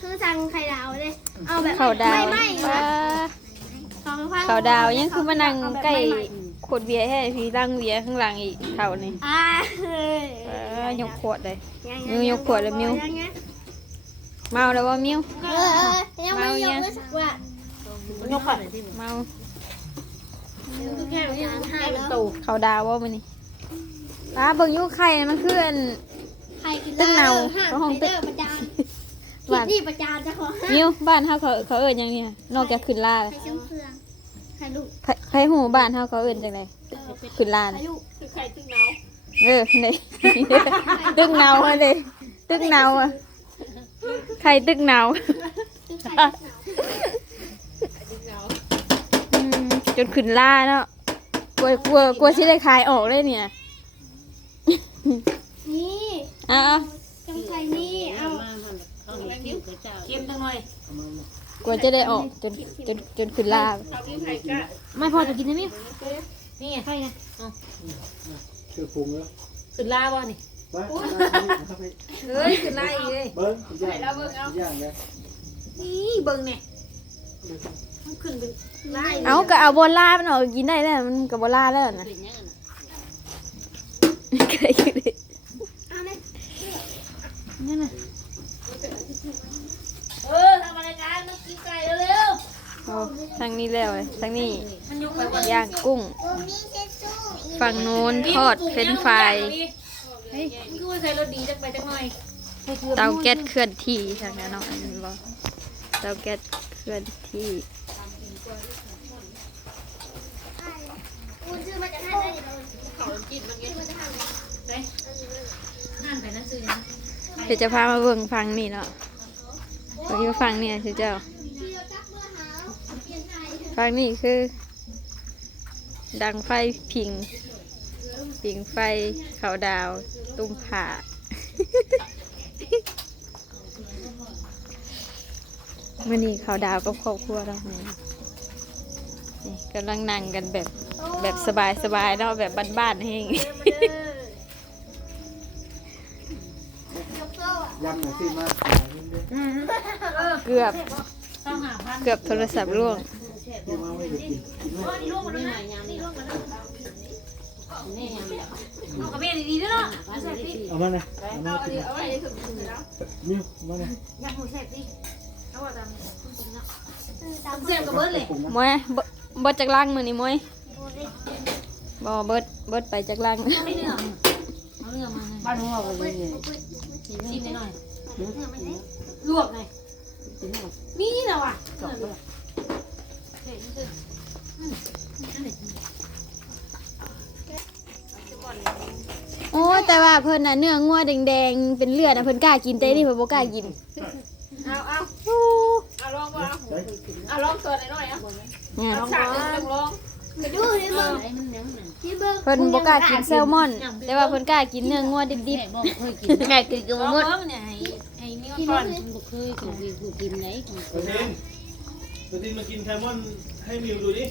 คือสั่งไข่ดาวเลย เอาแบบข้าวดาวไม่ไม่ว้าสองพันข้าวดาวยังคือมานั่งใกล้ขวดเบียร์ให้พี่ตั้งเบียร์ข้างหลังอีกเท่านี้อ่าเฮ้ยว้ายกขวดเลยยังมิวยกขวดเลยมิวยังไงเมาแล้วว่ามิวเออเออยังไม่ยกเลยสักว่ายกก่อนเมาทุกอย่างยังหายแล้วตูข้าวดาวว่ามันนี่ป้าเบิ่งอยูไข่น่ะมันคืออันใครกินตึ้งเนาห้าของห้องตึ้ตึ้ง งประจานหวานที่ประจานจะขอห้ามิวบ้านเฮาเขาเขาเอิ้นหยังเนี่ยนอกจากขึ้นลาใครเชื่อเฟืองใครลูกไผไผหูบ้านเฮาเขาเอิ้นจังไดขึ้นลาใครน่ะลูกคือไข่ตึ้งเนาเออนี่ ตึกเนาอะเลยตึกเนาอะใครตึกเนาตึ้งใครตึ้งเนาอืมจนขึ้นล่าเนาะกลัวกลัวกลัวสิได้ขายออกเลยเนี่ยนี่อะจังไก่นี่เอาเค็มจังหน่อยกลัวจะได้ออกจนจนจนขึ้นล่าไม่พอจะกินได้ไหมนี่ไงใครนะคือปรุงแล้วขึ้นลาบ่นี่ไปไปเฮ้ยขึ้นลาอีกเลยเบิ้งย่างย่างเลยนี่เบิ่งเนี่ยมันขึ้นเป็นลาเอาก็เอาบนล่ามันออกกินได้แล้วมันกับบนล่าแล้วนะใครกินได้เอาเลยนั่นน่ะ เออทำอะไรกันมากินไก่เร็ว เอา ทางนี้แล้วเลยทางนี้ๆมันยกไปบนย่างกุ้ง ฝั่งโน้นทอดเฟรนช์ฟรายเฮ้ยมันคือว่าใส่รสดีจังไปจังหน่อยเตาแก๊สเคลื่อนที่ทางนั้นเนาะอันนี้บ่เตาแก๊สเคลื่อนที่อุ่นชื่อมาจากไหนได้เดี๋ยวเขาจิตมันชื่อมาจากไหนไปห้างไปนั่นซื้อนะเดี๋ยวจะพามาเบิ่งฟังนี่เนาะเบิ่งอยู่ฟังเนี่ยสิเจ้าที่เราจับเมื่อหาเป ลี่ยนใจฟังนี่คือ ดังไฟผิงผิงไฟเขาดาว ตุ้มผ่ามื่อนี้เขาดาวกับครอบครัวเราเนี่ยกำลังนั่งกันแบบแบบสบายสบายๆเนาะแบบบ้านๆเฮงยกโซ่อะยำหน่อยสิมาเกือบ เกือบโทรศัพท์ร่วง ที่มาไม่ได้กินกินไม่นี่ร่วงมาด้วนะนี่ร่วงมาแล้วนี่ยังไม่เอากระเบียนดีๆด้วยเนาะเอาใส่ดิเอามาเลยเอามากินเอาไว้ในถุงมือแล้วมิ้วมาเลยยังหูแสบดิเอาว่าตามเนาะตามเสียบกับเบิร์ดเลยปรุงนะมวยเบิเบิดจากล่างมือนี่มวยบอเบิดเบิดไปจากล่างไม่เนื้อเอาเนื้อมาบ้านหัวไปเลยชิมหน่อยลวกหน่อยมีนะว่ะ โอ้แต่ว่าเพิ่นน่ะเนื้องัวแดงๆเป็นเลือดน่ะเพิ่นกล้ากินแต่นี่เพิ่นบ่กล้ากินเอาเอาเอาลองบ่เอาเอาลองตัวหน่อยเอาเนี่ยลองฉากนึงลองไปดูนี่เบิ่งเพิ่นบ่กล้ากินแซลมอน แต่ว่าเพิ่นกล้ากินเนื้องัวดิบแม่กินกับๆมดเนี่ยให้ให้มีก่อนบ่เคยกินกินไหนกินตัวทินมากินแซลมอนให้มิวดูดิ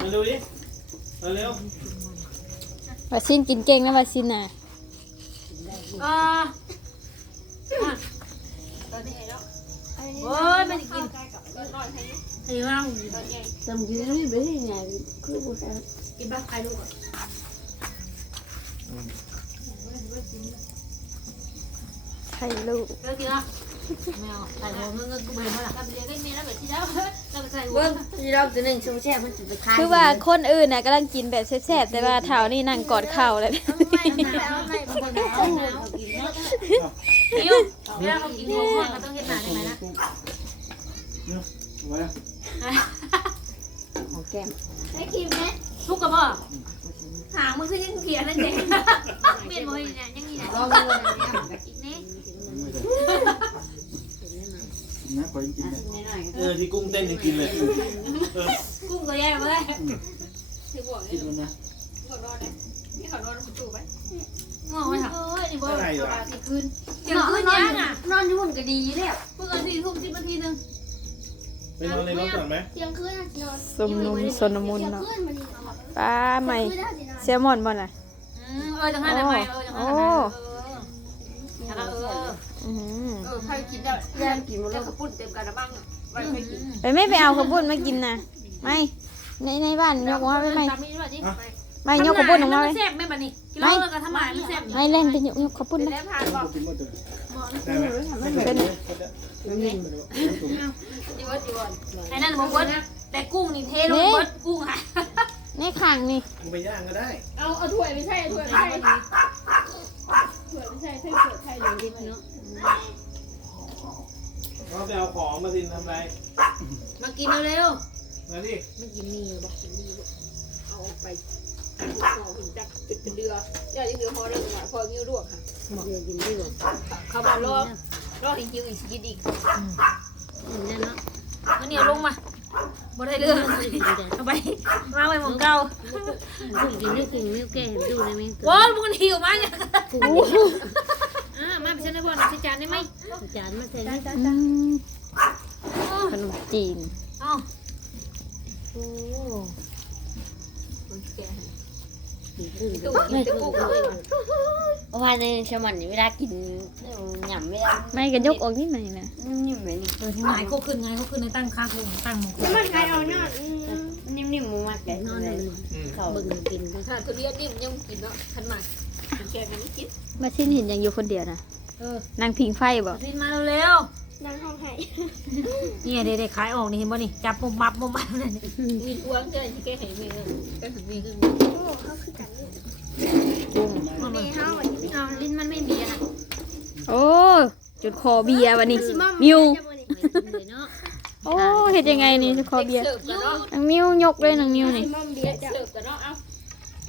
มาดูดิมาเร็วว่าซินกินเก่งนะว่าซินน่ะอ่าโอ้ยไม่ได้กินให้ว่างตำกินไม่เป็นยังไงคือบ่ได้กินบ้างใครลูกไข่ลูกเลิกกินอะ ไม่เอาใส่หัวเงินเงินกูเบนมาละกับเรียนก็มีแล้วแบบที่แล้วเราไปใส่หัวเบิ่งที่เราตัวนึงชูแช่มันสิไปขายคือว่าคนอื่นน่ะกำลังกินแบบแซ่บๆแต่ว่าเฒ่านี่นั่งกอดเข่าเลยนิ้วเวลาเขากินหัวเขาต้องเห็นหนาได้ไหมนะมิ้วมาเลยของแก้มได้ครีมไหมทุกกับพ่อ หางมึงคือยังเขียนนั่นเองเมียนบ่อยเนี่ยยังนี่นะลองดูนะเนี่ยอีกนี่ไม่ได้นะขอกินเลยเออที่กุ้งเต้นยังกินเลยเออกุ้งก็แย่เลยกินมันนะงอไหมคะโอ้ยนี่เบิ้เท่างไหร่วะสี่คืนเที่ยงคืนยังอะนอนอยู่บนก็ดีแล้วเพิ่งเอาสี่ทุ่มสิบนาทีนึงไปนอนในรถก่อนไหมเที่ยงคืนน่ะสินอนสมนุนสนมุนเที่ยงเนาะ ป้าใหม่คืนน่อนแซลมอนบ่น่ะ อืมเออจังหันทำไมเออจังหันทำไมเออแล้วก็เอออื้อหือเออใครกินได้แย่กินหมดแล้วกระปุ้นเต็มกระมังไว้ใครกินไปไม่ไปเอาขาวบุญมากินนะไม่ในในบ้านยกมาไม่ตามนี้ด้วยจิไม่ยกขาวบุญออกมาไปนแซ่บไม่บัดนี้กินแล้วก็ทำไมมันแซ่บไม่เล่นเป็นยกยกขบุญเป็นนะแล้วผ่านบอกกินหมดเลยได้ไหมเป็นจีวรจีวรไอ้นั่นบอกว่าแต่กุ้งนี่เทลงบดกุ้งอะ ในข้างนี่มึงไปย่างก็ได้เอาเอาถ้วยไม่ใช่ถ้วยไม่ใช่ถ้วยไม่ใช่ถ้วยถ้วยไทยอย่างเดียวเนาะเราไปเอาของมาสิทำไรมากินเร็วมาดิไม่กินมีบอกกินมีเอาไปห่อหินจักปิดเป็นเรืออย่าจะเรือห่อเรื่องหน่อยพองิ้วลวกค่ะเดี๋ยวกินด้วยเขาบอกรอบรอบหิ้วอีกกินอีกนั่นเนาะมันเหนียวลงมา บ่ได้เรื่องเอาไปมาไว้หมองเก่ากุ้งกินด้วกุ้งนิ้วแก่ดูได้ไหมโว้าวมันหิวมากเนี่ยอ่ามาไปเชิญในบ่อนที่จานได้ไหมจานมาใส่อืมขนมจีนอ๋อโอ้ เลยเพราะว่าในสมันเวลากินหยำไม่ได้ไม่กันยกออกนิดหน่อยนะนิ่มๆเลยนี่เออที่หมายเขาขึ้นไงเขาขึ้นในตั้งค่าคงตั้งมงคลมันใครเอาเนาะนิ่มๆมากเลยนอนเลยเขาเบิ่งกินถ้าทุเรียนนิ่มยังกินเนาะขันมาแกงนี้กินมาชิ้นเห็นยังอยู่คนเดียวนะเออนางพิงไฟบอกซินมาเร็ว นั่งห้องให้ๆนี่เด็กๆขายออกนี่เห็นบ่นี่จับมุมมับมุมมับนั่นนี่มีอ้วงเจอที่แกเห็นมีเลยแกเห็นมีคือโอ้เขาคือกันกุ้งมีเฮาเอาลิ้นมันไม่มีนะโอ้จุดคอเบียร์วันนี้มิวเลยเนาะโอ้เห็ดยังไงนี่จุดคอเบียร์เสิร์ฟกันเนาะนางมิวยกเลยนางมิวนี่มอมเบียเด็ร์กจ้ะเสิร์ฟกันเนาะเอา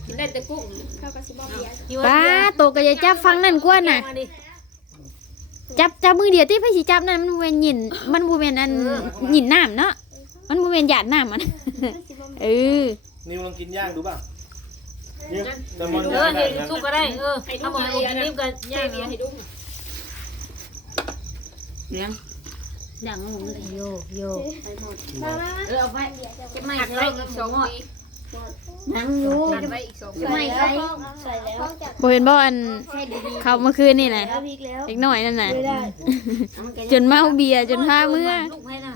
กินได้แต่กุ้งเขาก็สิมอมเบียร์ป้าโตกระยาจับฟังนั่นกว่าน่ะ จับจับมือเดียวที่ไผสิจับนั่นมันบ่แม่นหยินมันบ่แม่นอันหยินน้ำเนาะมันบ่แม่นหยาดน้ำมันเออนิวลองกินย่างดูป่ะนิวแซลมอนเออย่างได้เดี๋ยวนะทุกก็ได้ เออถ้าบอกกินรีบกันย่าย่างงเบียร์ให้ดูเนี่ยดังงงเลยโยโยมามาเออเอาไปจะไม่หักใส่ไว้อีอีกกสสอองงหม้อปี นั่งอยู่หักไว้อีกสองปีใส่แล้วใส่แล้วบ่เห็นบ่อันใส่ดีเขาเมื่อคืนนี่น่ะๆแล้วพริกแล้วเด็กน้อยนั่นน่ะไม่ได้จนเมาเบียร์จนพาเมื่อลูกให้นะ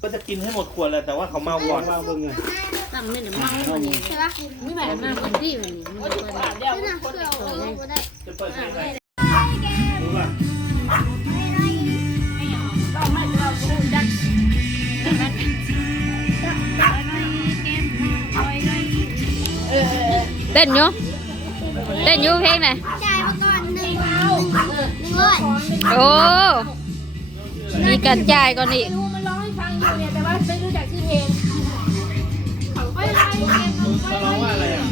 ก็จะกินให้หมดขวดเลยแต่ว่าเขาเมาก่อนว่าเบิ่งไงตั้งไม่หนึ่งมั่งวันนี้ใช่ปะไม่แบบนั้นคนที่วันนี้ว่าจุดขาดเดียวคนเดียวก็ได้จะเปิดเพลงอะไรรู้ เต้นอยู่เต้นอยู่เพลงไหนจ่ายมาก่อนหนึ่งหนึ่งร้อยโอ้มีการจ่ายก่อนอีกมันร้องให้ฟังอยู่เนี่ยแต่ว่าไม่รู้จักชื่อเพลงไม่ไรเขาร้องว่าอะไรอะ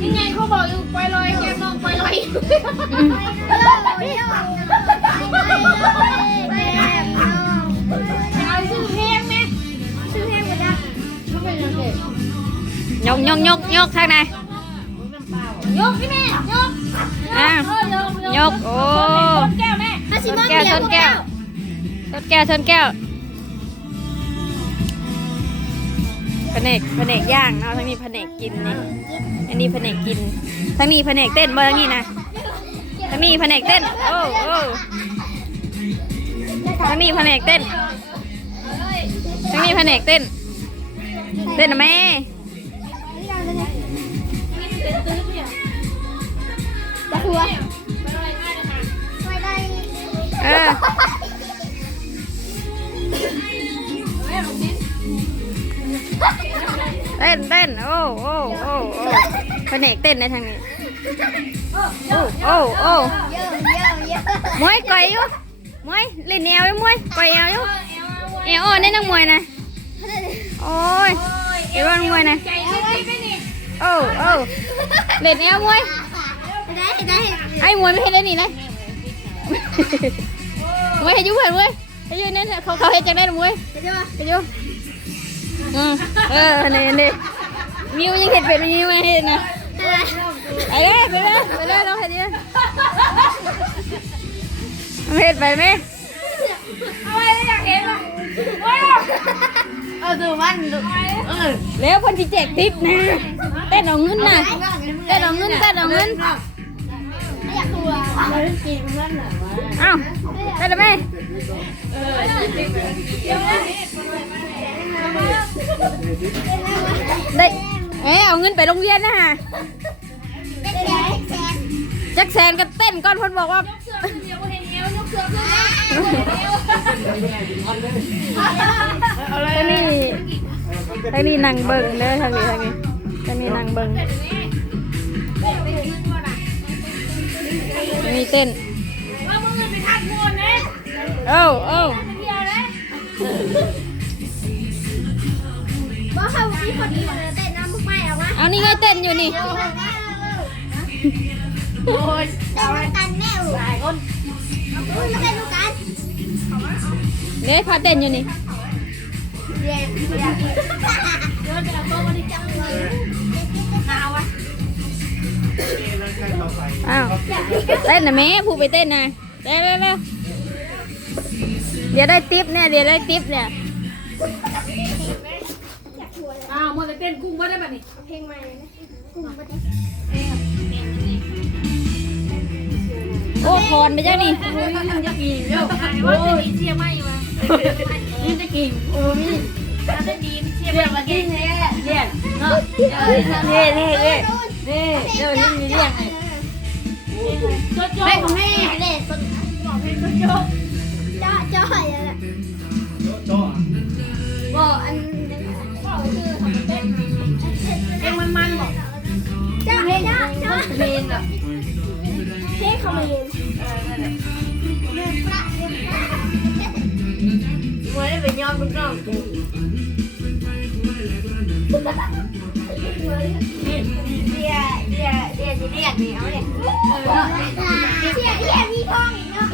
นี่ไงเขาบอกอยู่ไปลอยแกมน้องไปลอยเอา กยกยกยกทางไหนยกพี่แม่ยกอะยกโอ้แก้วแม่ถ้าชนอนแก้วชนแก้แก้ววชนแก้วชนแก้วแผนกแผนกย่างเนาะทั้งนี้แผนกกินนี่อันนี้แผนกกินทั้งนี้แผนกเต้นบ่ทั้งนี้นะทั้งนี้แผนกเต้นโอ้โอ้ทั้งนี้แผนกเต้นทั้งนี้แผนกเต้นเต้นนะแม่ ตะคัวไม่ได้เออเต้นเต้นโอ้โอ้โอ้โอ้แผนกเต้นในทางนี้โอ้โอ้โอ้เยอะเยอะเยอะมวยก่อยอยู่มวยเล่นแอวอยู่มวยก่อยแอวอยู่แอวอ่อนได้นักมวยนะโอ้ยเอวอ่อนมวยนะโอ้โอ้เล่นแอวมวย ได้ได้ไอ้มวยไม่เห็นได้นี่เลยมวยให้อยุ่เพื่อนมวยให้อยุ่นั่นน่ะเขาเขาเห็นจังได้หรือมวยใช่ปะไปอยุ่อืมเออนี่นี่มิวยังเห็นเป็นมิวยังเห็นนะไปเลยไปเลยไปเลยเราเห็นดิเราเห็นไปไหมเอาไว้อยากเห็นว่ะว้าวเออดูมันดูเออแล้วคนที่แจกทิปนะเต้นเอาเงินนะเต้นเอาเงินเต้นเอาเงิน อยากกลัวกินมันเหรอวะเอ้าได้ไหมได้เอ้ยเอาเงินไปโรงเรียนนะฮะแจ๊กแจ๊กแจ็คแซนก็เต้นก่อนเพ่นบอกว่าทางนี้ทางนี้นั่งเบิ่งเด้อทางนี้ทางนี้ทางนี้นั่งเบิ่ง ทางนี้เต้นเอ้าเอ้าบอกเขามีคนดีเลยเต้นน้ำมุกไม้เอาวะเอานี่ไงเต้นอยู่นี่โอ้ยเต้นกันแม่หลายคนเอามาเต้นกันเด้พาเต้นอยู่นี่เรียนเรียนเดี๋ยวจะเอาโต๊ะมาดิจังเลยหาวะ อ้าวเต้นนะแม่ผู้ไปเต้นนะเร็วเร็วเร็วเดี๋ยวได้ทิปเนี่ยเดี๋ยวได้ทิปเนี่ยอ้าวมัวแต่เต้นกุ้งว่าได้แบบนี้เพลงใหม่เลยนะกูมาเต้นโอ้พรไปจ้านี่โอ้ยยังจะกินเร็วว่าจะมีเชียร์ไม่วะยังจะกินโอ้ยจะดีเชียร์ไม่มากินเนี่ยเนี่ยเนาะเน่เน่เน่เน่เดี๋ยวนี้มีเรื่องไงโจ๊ะโจ๊ะของแม่เล่นคนบอกเพลงก็โจจ้าจ้าอะไรโจ้บอกอันเพลงมันมันบอกจ้าจ้าจ้าเพลงอะเพลงเขาไม่เห็นเงินพระเงินพระมันได้เป็นยอดเป็นกล้อง เดียเดียเดียจะเรียกนี่เอาเนี่ยเดียเดียมีทองอีกเนาะ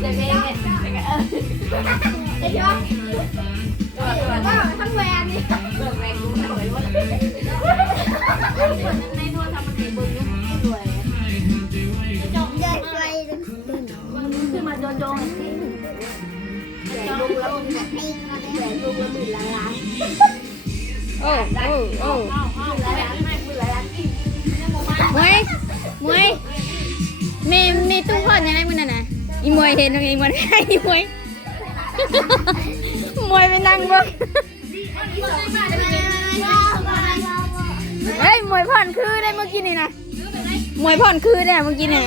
เด็กเองเนี่ยเดี๋ยวก็ทั้งแวนนี่เลิกแรงรู้หน่อยว่าในโทรศัพท์มันเห็นบนยุครวยจบเดินไปขึ้นมาโจโจ ลูกแล้วมึงจะตีมาเลยลูกแล้วหมื่นล้านล้านโอ้โอ้โอ้อ้าวอ้าวแล้วไม่คุยแล้วมวยมวยเมีมีตู้พอดยังไงมึงน่ะนะอีมวยเห็นตรงนี้มวยอีมวยมวยไปนั่งบ่เฮ้ยมวยผ่อนคือได้เมื่อกี้นี่นะมวยผ่อนคือได้เมื่อกี้นี่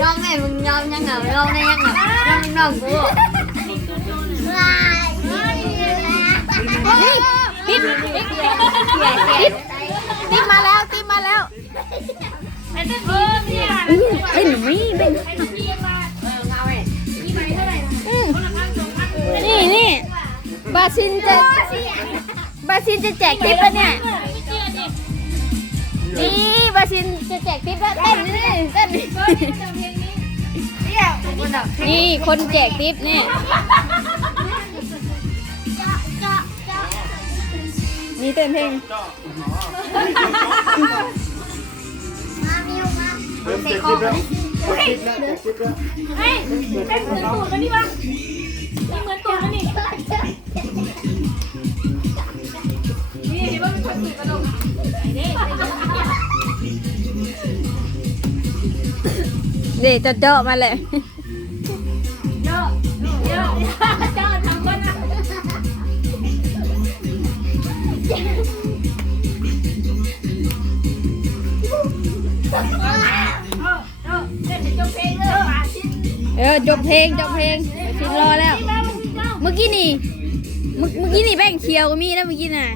ยอมแม่มึงยอมยังเหงายอมได้ยังเหงายอมน้องกูนี่ติ๊บติ๊บติ๊บติ๊บมาแล้วติ๊บมาแล้วอ้เต้เออเนี่ยอื้อเล่นไม่เล่นไอ้พี่มาเออเงาเว้ยมีไหมเท่าไหร่อืมคนละพันสองพันนี่นี่บาซินจะบาซินจะแจกทิปแล้วเนี่ย นี่บาซินจะแจกทิปแล้วเต้นนี่เต้นนี่เฮ้ยจำเพลงนี้นี่คนแจกทิปเนี่ยนี่เต้นเพลงเริ่มเจ็บคลิปแล้วคลิปแล้วคลิปแล้วเฮ้ยเต้นเหมือนตูดกันนี่วะเต้นเหมือนตูดกันนี่นี่เห็นว่าเป็นคนตูดกระด ด้เดี๋ยวจะเจาะมาเลยเยอะเยอะเจ้าทำคนนะเออเออเต้นเป็นจงเพลงเลยมาชิ้นเออจบเพลงจบเพลงบาซินรอแล้ว เมื่อกี้นี่เมื่อกี้นี่แป้งเคียวก็มีนะเมื่อกี้น่ะ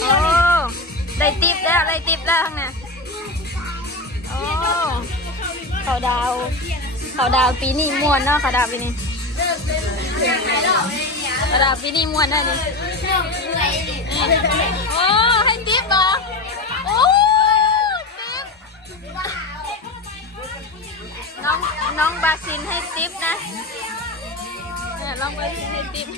โอ้ได้ติปแล้วได้ติปแล้วข้างในโอ้เขาดาวเขาดาวปีนี้มวนเนาะเขาดาวปีนี้เขาดาวปีนี้มวนได้ดิโอ้ น้องน้องบาซินให้ติ๊บนะเนี่ยน้องบาซินให้ติ๊บ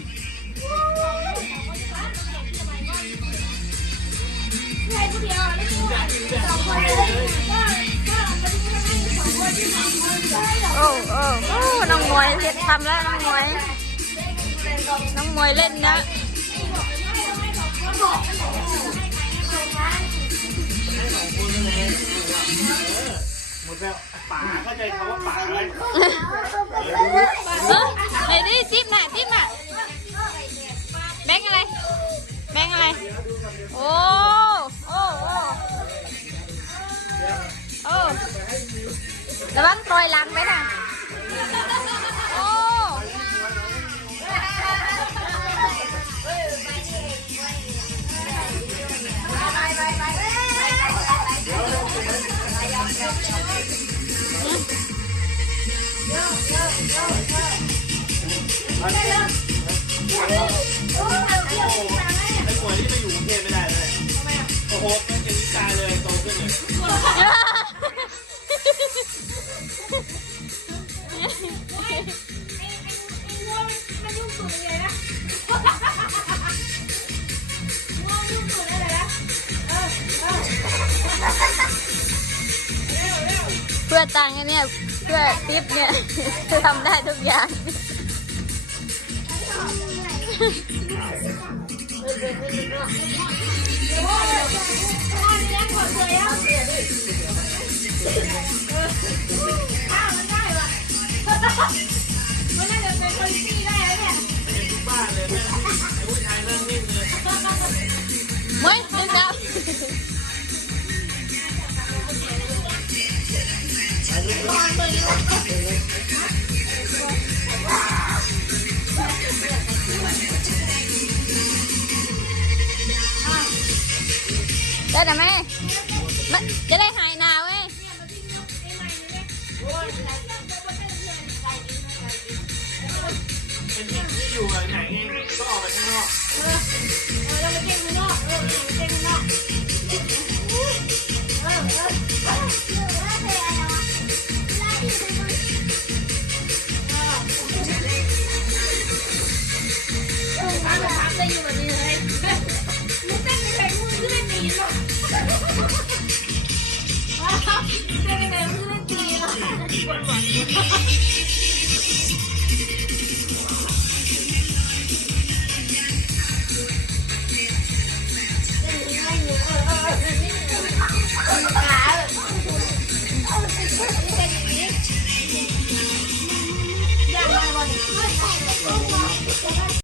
โอ้โอ้โอ้น้องมวยเฮ็ดทำแล้วน้องมวยน้องมวยเล่นนะหมดแล้ว ป๋าเข้าใจคำว่าป๋าอะไรเออไหนดิจิ๊บน่ะจิ๊บน่ะแบงค์อะไร แบงค์อะไร โอ้โอ้โอ้โอ้ระวังต่อยหลังไว้นะ ตังค์เนี่ยเพื่อทิปเนี่ยทำได้ทุกอย่างบ้านเลยแม่ไอ้ผู้ชายนั่งนิ่งเลยมวยดึงดาว ได้แต่แม่จะได้หายหนาวเว้ยเป็นที่ที่อยู่ไหนเองก็ออกไปข้างนอก